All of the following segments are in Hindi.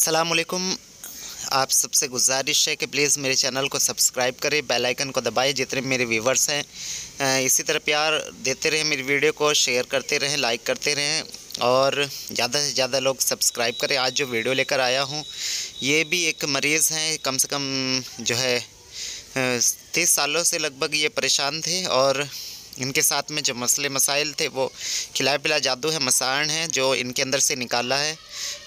अस्सलामुअलैकुम। आप सबसे गुजारिश है कि प्लीज़ मेरे चैनल को सब्सक्राइब करें, बेल आइकन को दबाएं। जितने मेरे व्यूवर्स हैं इसी तरह प्यार देते रहें, मेरी वीडियो को शेयर करते रहें, लाइक करते रहें और ज़्यादा से ज़्यादा लोग सब्सक्राइब करें। आज जो वीडियो लेकर आया हूँ ये भी एक मरीज़ हैं, कम से कम जो है 30 सालों से लगभग ये परेशान थे और इनके साथ में जो मसले मसाइल थे वो खिलाया पिलाया जादू है, मसान है जो इनके अंदर से निकाला है।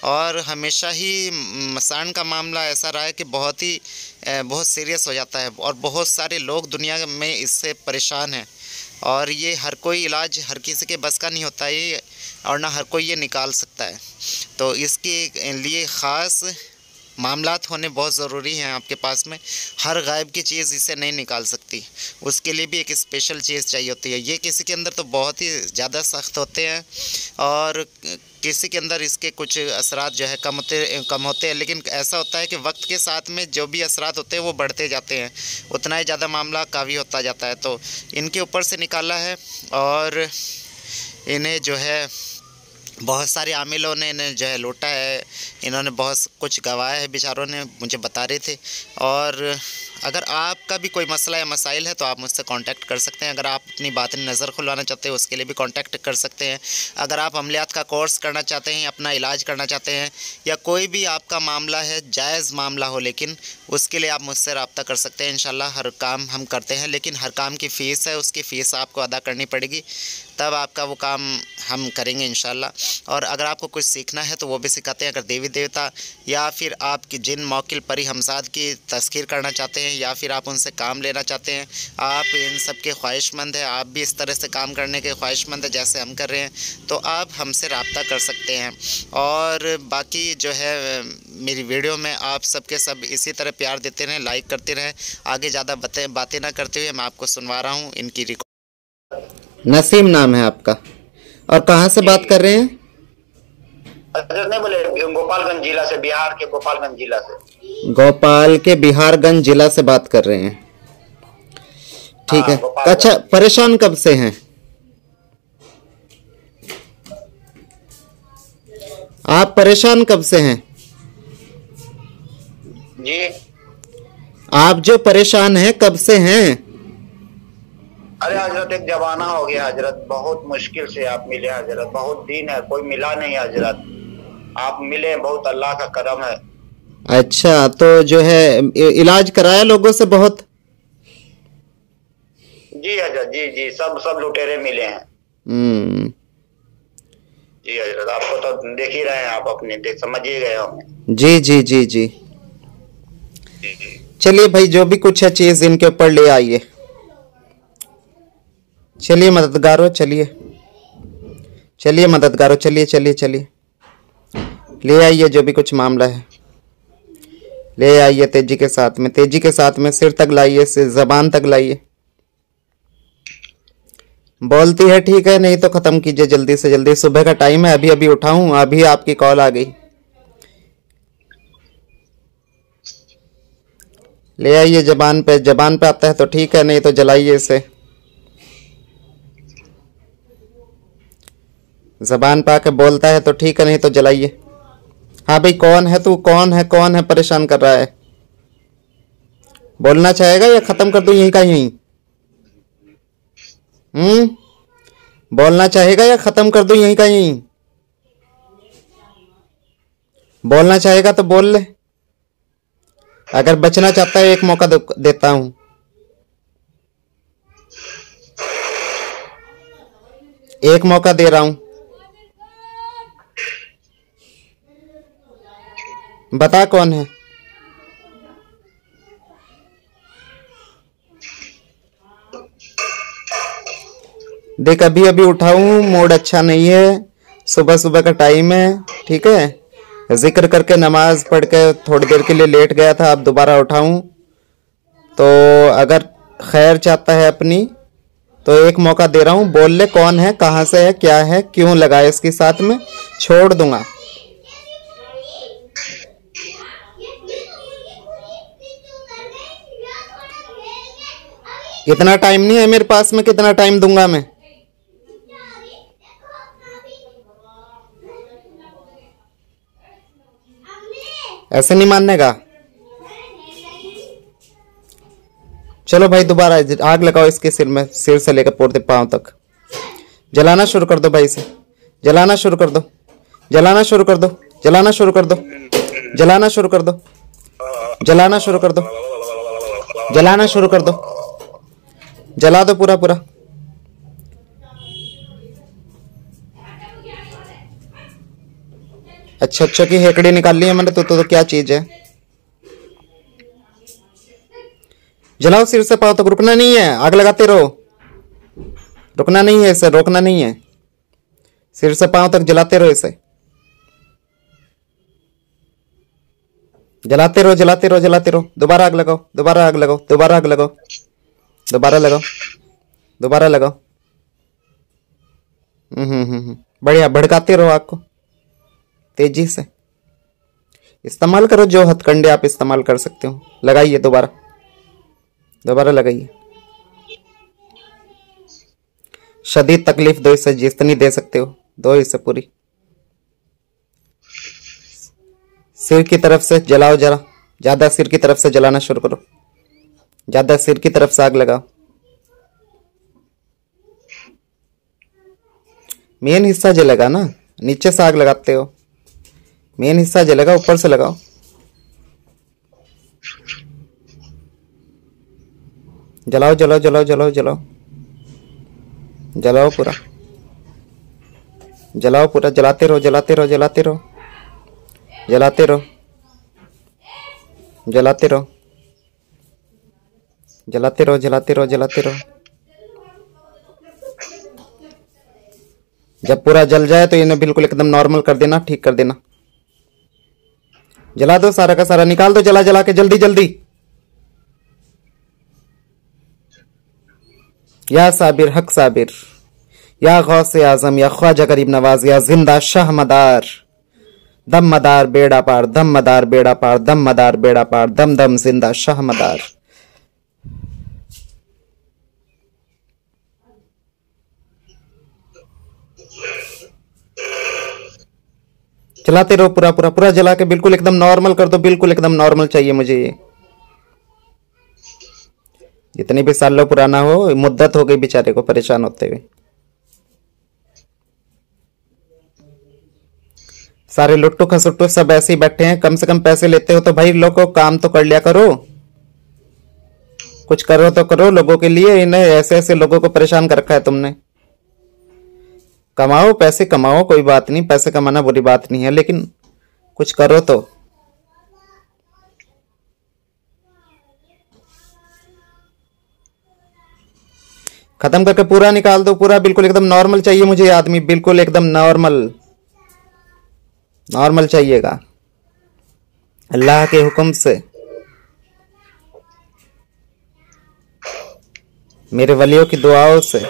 और हमेशा ही मसान का मामला ऐसा रहा है कि बहुत सीरियस हो जाता है और बहुत सारे लोग दुनिया में इससे परेशान हैं और ये हर कोई इलाज हर किसी के बस का नहीं होता ये, और ना हर कोई ये निकाल सकता है। तो इसके लिए ख़ास मामलात होने बहुत ज़रूरी हैं आपके पास में। हर गायब की चीज़ इसे नहीं निकाल सकती, उसके लिए भी एक स्पेशल चीज़ चाहिए होती है। ये किसी के अंदर तो बहुत ही ज़्यादा सख्त होते हैं और किसी के अंदर इसके कुछ असरात जो है कम होते हैं, लेकिन ऐसा होता है कि वक्त के साथ में जो भी असरात होते हैं वो बढ़ते जाते हैं, उतना ही ज़्यादा मामला काफ़ी होता जाता है। तो इनके ऊपर से निकाला है और इन्हें जो है बहुत सारे आमिलों ने इन्हें जो है लूटा है, इन्होंने बहुत कुछ गंवाया है, बेचारों ने मुझे बता रहे थे। और अगर आपका भी कोई मसला या मसाइल है तो आप मुझसे कांटेक्ट कर सकते हैं। अगर आप अपनी बातें नज़र खुलवाना चाहते हैं उसके लिए भी कांटेक्ट कर सकते हैं। अगर आप अमलियात का कोर्स करना चाहते हैं, अपना इलाज करना चाहते हैं या कोई भी आपका मामला है, जायज़ मामला हो, लेकिन उसके लिए आप मुझसे रब्ता कर सकते हैं। इंशाल्लाह हर काम हम करते हैं, लेकिन हर काम की फ़ीस है, उसकी फ़ीस आपको अदा करनी पड़ेगी, तब आपका वो काम हम करेंगे इंशाल्लाह। और अगर आपको कुछ सीखना है तो वो भी सिखाते हैं। अगर देवी देवता या फिर आपकी जिन मौकिल परी हमसाद की तस्कीर करना चाहते हैं या फिर आप उनसे काम लेना चाहते हैं, आप इन सब के ख्वाहिशमंद हैं, आप भी इस तरह से काम करने के ख्वाहिशमंद हैं जैसे हम कर रहे हैं, तो आप हमसे रब्ता कर सकते हैं। और बाकी जो है मेरी वीडियो में आप सबके सब इसी तरह प्यार देते रहें, लाइक करते रहें। आगे ज़्यादा बातें ना करते हुए मैं आपको सुनवा रहा हूँ इनकी रिकॉर्ड। नसीम नाम है आपका और कहाँ से बात कर रहे हैं? नहीं बोले, गोपालगंज जिला से, बिहार के गोपालगंज जिला से। गोपाल के बिहारगंज जिला से बात कर रहे हैं, ठीक है। अच्छा, परेशान कब से हैं आप? परेशान कब से हैं जी? आप जो परेशान हैं कब से हैं? अरे हजरत, एक जमाना हो गया हजरत, बहुत मुश्किल से आप मिले हजरत, बहुत दिन है कोई मिला नहीं हजरत, आप मिले, बहुत अल्लाह का करम है। अच्छा, तो जो है इलाज कराया लोगों से बहुत? जी हजरत, जी जी, सब लुटेरे मिले हैं। जी हजरत, आपको तो देख ही रहे हैं, आप अपने देख समझ ही गए होंगे। जी जी जी जी, जी। चलिए भाई, जो भी कुछ है चीज़ इनके ऊपर ले आइए। चलिए मददगारों, चलिए मददगारों, चलिए ले आइए जो भी कुछ मामला है, ले आइए तेजी के साथ में सिर तक लाइए, सिर ज़बान तक लाइए। बोलती है ठीक है, नहीं तो ख़त्म कीजिए जल्दी से जल्दी। सुबह का टाइम है, अभी अभी उठाऊं, अभी आपकी कॉल आ गई। ले आइए, जबान पे आता है तो ठीक है, नहीं तो जलाइए इसे। जबान पे आके बोलता है तो ठीक है, नहीं तो जलाइए। हाँ भाई, कौन है तू? कौन है परेशान कर रहा है? बोलना चाहेगा या ख़त्म कर दूं यहीं का यहीं? बोलना चाहेगा या ख़त्म कर दूं यहीं का यहीं? बोलना चाहेगा तो बोल ले, अगर बचना चाहता है एक मौका देता हूं। एक मौका दे रहा हूं, बता कौन है? देख, अभी अभी उठाऊं, मूड अच्छा नहीं है, सुबह सुबह का टाइम है, ठीक है। जिक्र करके नमाज पढ़ के थोड़ी देर के लिए लेट गया था, अब दोबारा उठाऊं तो अगर खैर चाहता है अपनी तो एक मौका दे रहा हूं, बोल ले कौन है, कहां से है, क्या है, क्यों लगा है इसके साथ में, छोड़ दूंगा। इतना टाइम नहीं है मेरे पास में, कितना टाइम दूंगा मैं? ऐसे नहीं मानने का। चलो भाई दोबारा आग लगाओ इसके सिर में, सिर से लेकर पूरे पांव तक जलाना शुरू कर दो भाई इसे, जलाना शुरू कर दो, जलाना शुरू कर दो, जलाना शुरू कर दो, जलाना शुरू कर दो, जलाना शुरू कर दो, जलाना शुरू कर दो, जला दो पूरा पूरा। अच्छा अच्छा की हेकड़ी निकाल ली है मैंने तो क्या चीज है। जलाओ सिर से पाओ तक, रुकना नहीं है, आग लगाते रहो, रुकना नहीं है इसे, रोकना नहीं है, सिर से पांव तक जलाते रहो इसे, जलाते रहो जलाते रहो जलाते रहो। दोबारा आग लगाओ, दोबारा आग लगाओ, दोबारा आग लगाओ, दोबारा लगाओ, दोबारा लगाओ। बढ़िया, भड़काते रहो आग को तेजी से। इस्तेमाल करो जो हथकंडे आप इस्तेमाल कर सकते हो। लगाइए दोबारा, दोबारा लगाइए। शदीद तकलीफ दो इसे, जितनी दे सकते हो दो इसे पूरी। सिर की तरफ से जलाओ, जरा ज्यादा सिर की तरफ से जलाना शुरू करो, ज्यादा सिर की तरफ से आग लगाओ। मेन हिस्सा जलेगा ना, नीचे से आग लगाते हो, मेन हिस्सा जलेगा, ऊपर से लगाओ। जलाओ जलाओ जलाओ जलाओ जलाओ, जलाओ पूरा, जलाओ पूरा, जलाते रहो जलाते रहो जलाते रहो, जलाते रहो, जलाते रहो, जलाते रहो, जलाते रहो, जलाते रहो। जब पूरा जल जाए तो इन्हें बिल्कुल एकदम नॉर्मल कर देना, ठीक कर देना। जला दो सारा का सारा, निकाल दो जला जला के, जल्दी जल्दी। या साबिर हक साबिर, या गौसे आजम, या ख्वाजा गरीब नवाज, या जिंदा शाह मदार, दम मदार बेड़ा पार, दम मदार बेड़ा पार, दम मदार बेड़ा पार, दम दम जिंदा शाह मदार। चलाते रहो पूरा पूरा पूरा, जला के बिल्कुल एकदम नॉर्मल कर दो, बिल्कुल एकदम नॉर्मल चाहिए मुझे ये। जितनी भी सालों पुराना हो, मुद्दत हो गई बेचारे को परेशान होते हुए। सारे लुट्टू खसुट्टू सब ऐसे ही बैठे हैं, कम से कम पैसे लेते हो तो भाई लोगों काम तो कर लिया करो, कुछ करो तो करो लोगों के लिए। इन्हें ऐसे ऐसे लोगों को परेशान कर रखा है तुमने। कमाओ पैसे कमाओ, कोई बात नहीं, पैसे कमाना बुरी बात नहीं है, लेकिन कुछ करो तो। खत्म करके पूरा निकाल दो, पूरा बिल्कुल एकदम नॉर्मल चाहिए मुझे ये आदमी, बिल्कुल एकदम नॉर्मल, नॉर्मल चाहिएगा अल्लाह के हुक्म से, मेरे वलियों की दुआओं से,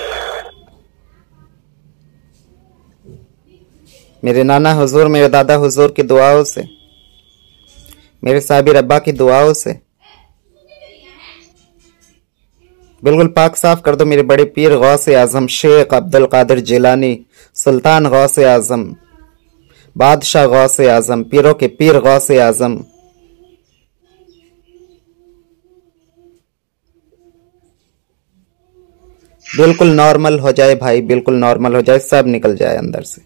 मेरे नाना हुजूर, मेरे दादा हुजूर की दुआओं से, मेरे साबिर अब्बा की दुआओं से। बिल्कुल पाक साफ कर दो मेरे बड़े पीर गौसे आजम शेख अब्दुल कादिर जिलानी, सुल्तान गौसे आजम, बादशाह गौसे आजम, पीरों के पीर गौसे आजम। बिल्कुल नॉर्मल हो जाए भाई, बिल्कुल नॉर्मल हो जाए, सब निकल जाए अंदर से,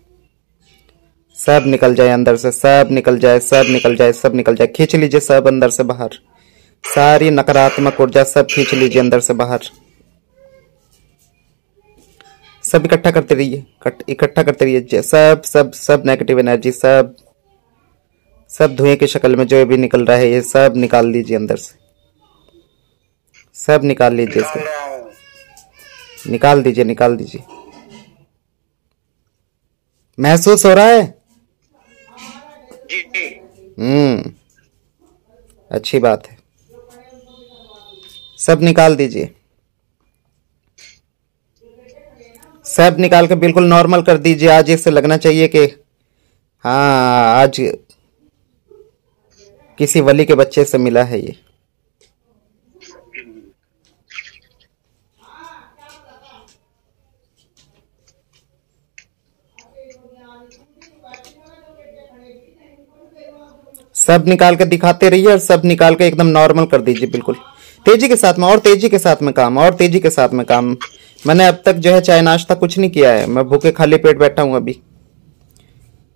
सब निकल जाए अंदर से, सब निकल जाए, सब निकल जाए, सब निकल जाए। खींच लीजिए सब अंदर से बाहर, सारी नकारात्मक ऊर्जा सब खींच लीजिए अंदर से बाहर, सब इकट्ठा करते रहिए, इकट्ठा करते रहिए, सब सब सब नेगेटिव एनर्जी, सब सब धुएं की शक्ल में जो भी निकल रहा है ये सब निकाल लीजिए अंदर से, सब निकाल लीजिए इसे, निकाल दीजिए, निकाल दीजिए। महसूस हो रहा है? अच्छी बात है, सब निकाल दीजिए, सब निकाल के बिल्कुल नॉर्मल कर दीजिए। आज इससे लगना चाहिए कि हाँ आज किसी वली के बच्चे से मिला है ये। सब निकाल के दिखाते रहिए और सब निकाल के एकदम नॉर्मल कर दीजिए, बिल्कुल तेजी के साथ में, और तेजी के साथ में काम, और तेजी के साथ में काम। मैंने अब तक जो है चाय नाश्ता कुछ नहीं किया है, मैं भूखे खाली पेट बैठा हूँ अभी,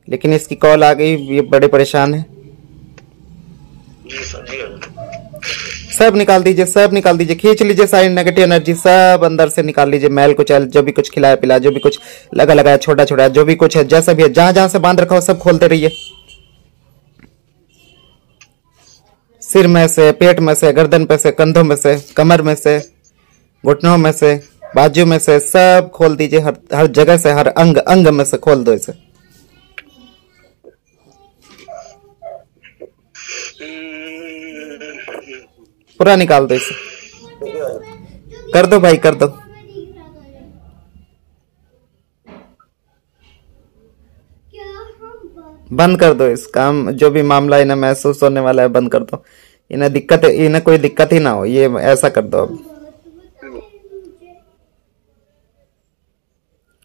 लेकिन इसकी कॉल आ गई, ये बड़े परेशान है। सब निकाल दीजिए, सब निकाल दीजिए, खींच लीजिए सारी नेगेटिव एनर्जी, सब अंदर से निकाल लीजिए, मैल कुचैल जो भी कुछ खिलाया पिलाया, जो भी कुछ लगा लगाया छोटा छोटा, जो भी कुछ है, जैसा भी है, जहां जहां से बांध रखा हो सब खोलते रहिए। सिर में से, पेट में से, गर्दन पे से, कंधों में से, कमर में से, घुटनों में से, बाजू में से, सब खोल दीजिए, हर हर जगह से, हर अंग अंग में से खोल दो इसे। पूरा निकाल दो इसे, कर दो भाई, कर दो। बंद कर दो इस काम, जो भी मामला इन्हें महसूस होने वाला है बंद कर दो। इन्हें दिक्कत, इन्हें कोई दिक्कत ही ना हो, ये ऐसा कर दो। अब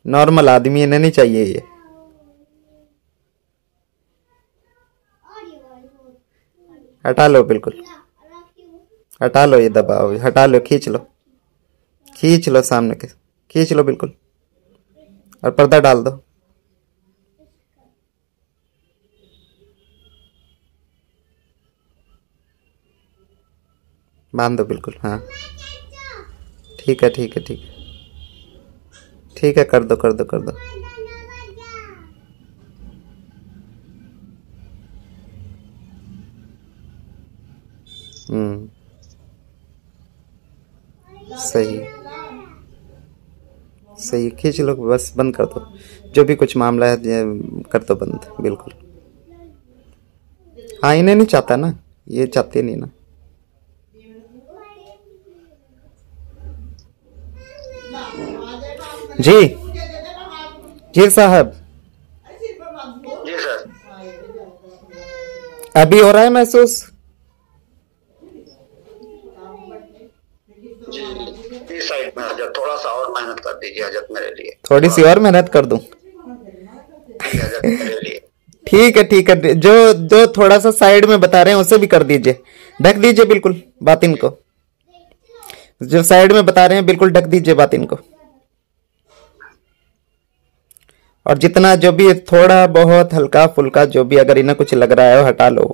नॉर्मल आदमी इन्हें नहीं चाहिए, ये हटा लो, बिल्कुल हटा लो, ये दबाओ, हटा लो, खींच लो, खींच लो सामने के, खींच लो बिल्कुल, और पर्दा डाल दो। बांध दो बिल्कुल, हाँ ठीक है, ठीक है, ठीक है, ठीक है, कर दो, कर दो, कर दो। सही सही, खींच लो बस, बंद कर दो, जो भी कुछ मामला है कर दो बंद, बिल्कुल। हाँ इन्हें नहीं चाहता ना, ये चाहते नहीं ना। जी जी साहब, जी सर, अभी हो रहा है महसूस? जी इस साइड में हजरत थोड़ा सा और मेहनत कर दीजिए हजरत मेरे लिए, थोड़ी सी और मेहनत कर दूं? हजरत मेरे लिए। ठीक है, ठीक है, जो जो थोड़ा सा साइड में बता रहे हैं उसे भी कर दीजिए, ढक दीजिए बिल्कुल बातिन को, जो साइड में बता रहे हैं बिल्कुल ढक दीजिए बातिन को। और जितना जो भी थोड़ा बहुत हल्का फुल्का जो भी अगर इन्हें कुछ लग रहा है वो हटा लो।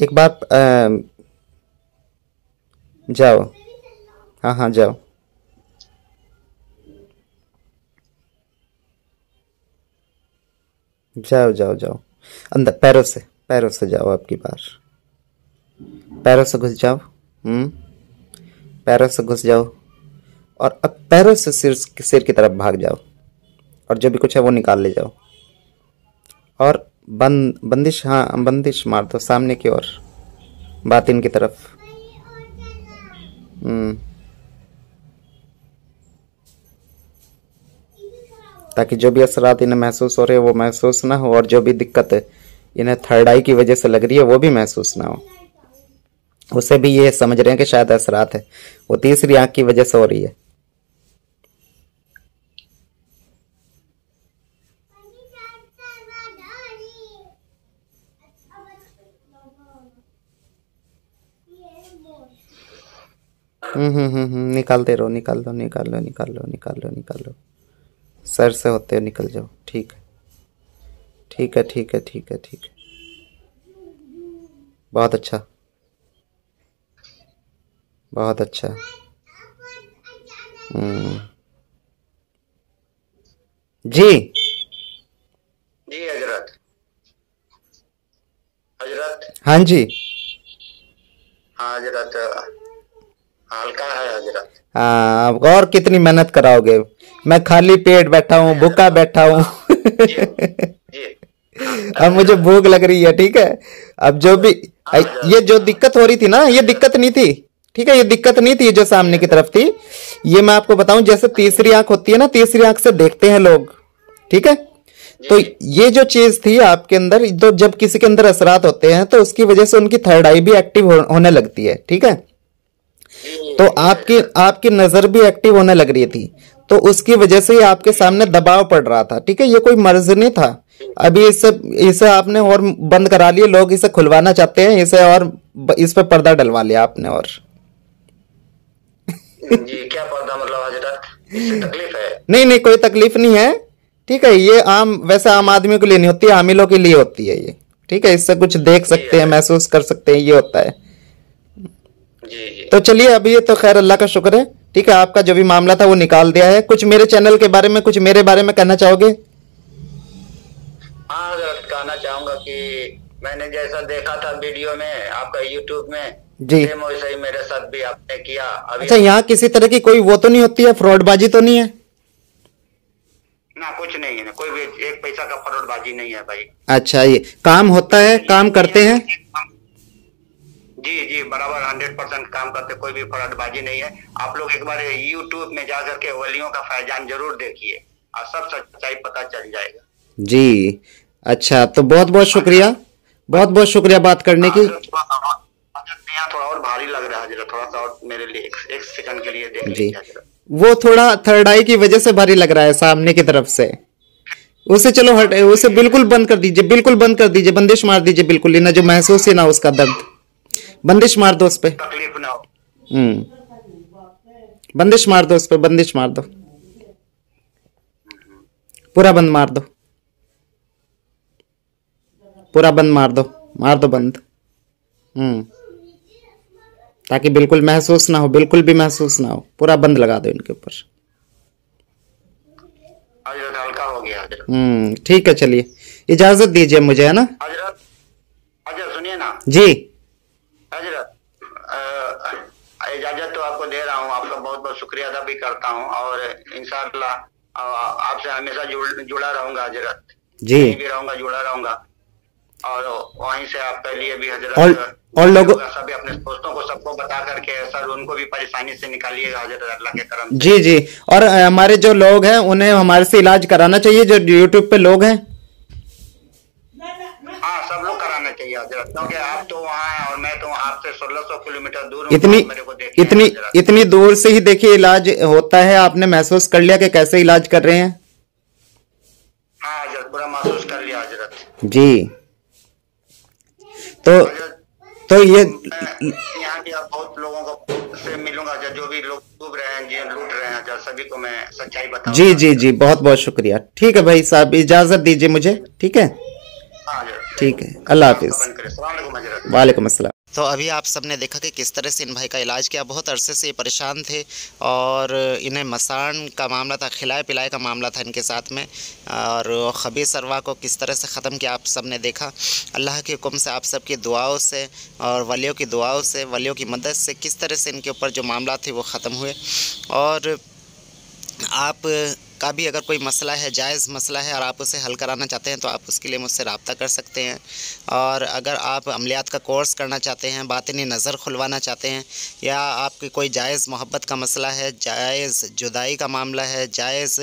एक बार जाओ, हाँ हाँ जाओ, जाओ जाओ जाओ, अंदर पैरों से जाओ, आपकी बार पैरों से घुस जाओ, पैरों से घुस जाओ, और अब पैरों से सिर की तरफ भाग जाओ, और जो भी कुछ है वो निकाल ले जाओ, और बंदिश, हाँ बंदिश मार दो सामने की ओर, बातिन की तरफ। ताकि जो भी असरात इन्हें महसूस हो रहे हैं वो महसूस ना हो, और जो भी दिक्कत इन्हें थर्ड आई की वजह से लग रही है वो भी महसूस ना हो। उसे भी ये समझ रहे हैं कि शायद असरात है, वो तीसरी आंख की वजह से हो रही है। निकालते रहो, निकाल लो, निकाल लो, निकाल लो, निकाल लो, निकाल लो, सर से होते हुए निकल जाओ। ठीक है, ठीक है, ठीक है, ठीक है, ठीक है, बहुत अच्छा, बहुत अच्छा। जी जी हजरत, हजरत, हाँ जी, हाँ हजरत, हल्का है हजरत। हाँ, अब और कितनी मेहनत कराओगे? मैं खाली पेट बैठा हूँ, भूखा बैठा हूँ। अब मुझे भूख लग रही है, ठीक है। अब जो भी ये जो दिक्कत हो रही थी ना, ये दिक्कत नहीं थी, ठीक है, ये दिक्कत नहीं थी जो सामने की तरफ थी। ये मैं आपको बताऊं, जैसे तीसरी आंख होती है ना, तीसरी आंख से देखते हैं लोग, ठीक है। तो ये जो चीज थी आपके अंदर, तो जब किसी के अंदर असरात होते हैं तो उसकी वजह से उनकी थर्ड आई भी एक्टिव होने लगती है, ठीक है। तो आपकी नज़र भी एक्टिव होने लग रही थी, तो उसकी वजह से ही आपके सामने दबाव पड़ रहा था। ठीक है, ये कोई मर्ज नहीं था। अभी इसे आपने और बंद करा लिया, लोग इसे खुलवाना चाहते हैं इसे, और इस पे पर्दा डलवा लिया आपने। और जी क्या पर्दा मतलब हजरत, इससे तकलीफ है? नहीं नहीं, कोई तकलीफ नहीं है। ठीक है, ये वैसे आम आदमी के लिए नहीं होती, आमिलों के लिए होती है ये। ठीक है, इससे कुछ देख सकते हैं, महसूस कर सकते हैं, ये होता है। जी। तो चलिए, अभी ये तो खैर अल्लाह का शुक्र है। ठीक है, आपका जो भी मामला था वो निकाल दिया है। कुछ मेरे चैनल के बारे में, कुछ मेरे बारे में कहना चाहोगे? हाँ हजरत, कहना चाहूंगा कि मैंने जैसा देखा था वीडियो में आपका यूट्यूब में, जी। सेम वैसा ही मेरे साथ भी आपने किया। अभी अच्छा, यहाँ किसी तरह की कोई वो तो नहीं होती है, फ्रॉडबाजी तो नहीं है ना? कुछ नहीं है, कोई भी एक पैसा का फ्रॉडबाजी नहीं है भाई। अच्छा, ये काम होता है, काम करते हैं? जी बराबर 100% काम करते, कोई भी फ्रॉडबाजी नहीं है। आप लोग एक बार यूट्यूब में जा करके वलियों का फैजान जरूर देखिए और सब सच्चाई पता चल जाएगा। जी। अच्छा, तो बहुत बहुत शुक्रिया, बहुत बहुत शुक्रिया बात करने की। यहाँ थोड़ा और भारी लग रहा है हजरत, थोड़ा सा और मेरे लिए एक सेकंड के लिए देख जी, लीजिए हजरत। वो थोड़ा थर्ड आई की वजह से भारी लग रहा है सामने की तरफ से। उसे चलो उसे बिल्कुल बंद कर दीजिए, बिल्कुल बंद कर दीजिए, बंदिश मार दीजिए बिल्कुल ही ना, जो महसूस ही ना उसका दर्द। बंदिश मार दो उस पे, तकलीफ ना हो। बंदिश मार दो उस पे, बंदिश मार दो, पूरा बंद मार दो, पूरा बंद मार दो, मार दो बंद। ताकि बिल्कुल महसूस ना हो, बिल्कुल भी महसूस ना हो, पूरा बंद लगा दो इनके ऊपर। हजरत हल्का हो गया हजरत। ठीक है, चलिए इजाजत दीजिए मुझे, है ना हजरत? हजरत सुनिए ना जी। हजरत, इजाजत तो आपको दे रहा हूँ, आपका बहुत बहुत शुक्रिया अदा भी करता हूँ, और इंशाअल्लाह आपसे हमेशा जुड़ा रहूंगा हजरत। जी, भी रहूंगा, जुड़ा रहूंगा, और वहीं से आपके लिए भी हजरत और लोगों सभी अपने दोस्तों को सबको बता करके सर उनको भी परेशानी से निकालिएगा हजरत, अल्लाह के करम से। जी जी, और हमारे जो लोग हैं उन्हें हमारे से इलाज कराना चाहिए, जो यूट्यूब पे लोग हैं। हाँ, सब लोग कराना चाहिए हजरत, क्योंकि आप तो वहाँ हैं और मैं तो आपसे 1600 किलोमीटर दूर हूँ। इतनी दूर से ही देखिए इलाज होता है। आपने महसूस कर लिया कि कैसे इलाज कर रहे हैं? हाँ हजरत, पूरा महसूस कर लिया हजरत। जी, तो ये यहाँ भी बहुत लोगों को से मिलूंगा जो भी लोग डूब रहे हैं, जो लूट रहे हैं, सभी को मैं सच्चाई बताऊंगा। जी जी जी, बहुत बहुत शुक्रिया। ठीक है भाई साहब, इजाजत दीजिए मुझे। ठीक है, ठीक है, अल्लाह हाफिज। वालेकुम अस्सलाम। तो अभी आप सबने देखा कि किस तरह से इन भाई का इलाज किया। बहुत अरसे से ये परेशान थे और इन्हें मसान का मामला था, खिलाए पिलाए का मामला था इनके साथ में, और खबीस अरवा को किस तरह से ख़त्म किया आप सब ने देखा। अल्लाह के हुक्म से, आप सब की दुआओं से और वलियों की दुआओं से, वलियों की मदद से किस तरह से इनके ऊपर जो मामला थे वो ख़त्म हुए। और आप का भी अगर कोई मसला है, जायज़ मसला है, और आप उसे हल कराना चाहते हैं तो आप उसके लिए मुझसे रब्ता कर सकते हैं। और अगर आप अमलियात का कोर्स करना चाहते हैं, बातिनी नज़र खुलवाना चाहते हैं, या आपकी कोई जायज़ मोहब्बत का मसला है, जायज़ जुदाई का मामला है, जायज़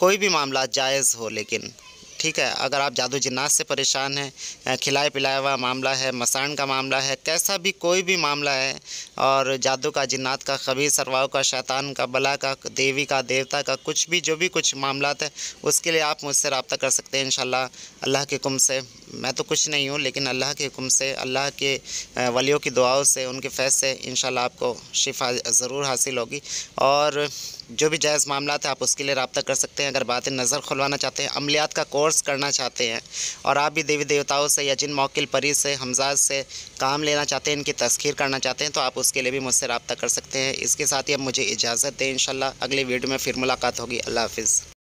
कोई भी मामला जायज़ हो, लेकिन ठीक है, अगर आप जादू जिन्नात से परेशान हैं, खिलाए पिलाया हुआ मामला है, मसान का मामला है, कैसा भी कोई भी मामला है, और जादू का, जिन्नात का, खबीस अरवाओं का, शैतान का, बला का, देवी का, देवता का, कुछ भी जो भी कुछ मामलात है, उसके लिए आप मुझसे रब्ता कर सकते हैं इंशाल्लाह। अल्लाह के हुक्म से, मैं तो कुछ नहीं हूँ, लेकिन अल्लाह के हुक्म से, अल्लाह के वलियों की दुआओं से, उनके फैज़ से इंशाल्लाह आपको शिफा ज़रूर हासिल होगी। और जो भी जायज़ मामला है आप उसके लिए रब्ता कर सकते हैं। अगर बातें नज़र खुलवाना चाहते हैं, अमलियात का कोर्स करना चाहते हैं, और आप भी देवी देवताओं से या जिन मौकिल परी से, हमजाद से काम लेना चाहते हैं, इनकी तस्खीर करना चाहते हैं, तो आप उसके लिए भी मुझसे रब्ता कर सकते हैं। इसके साथ ही अब मुझे इजाज़त दें, इंशाल्लाह अगली वीडियो में फिर मुलाकात होगी। अल्लाह हाफ़िज़।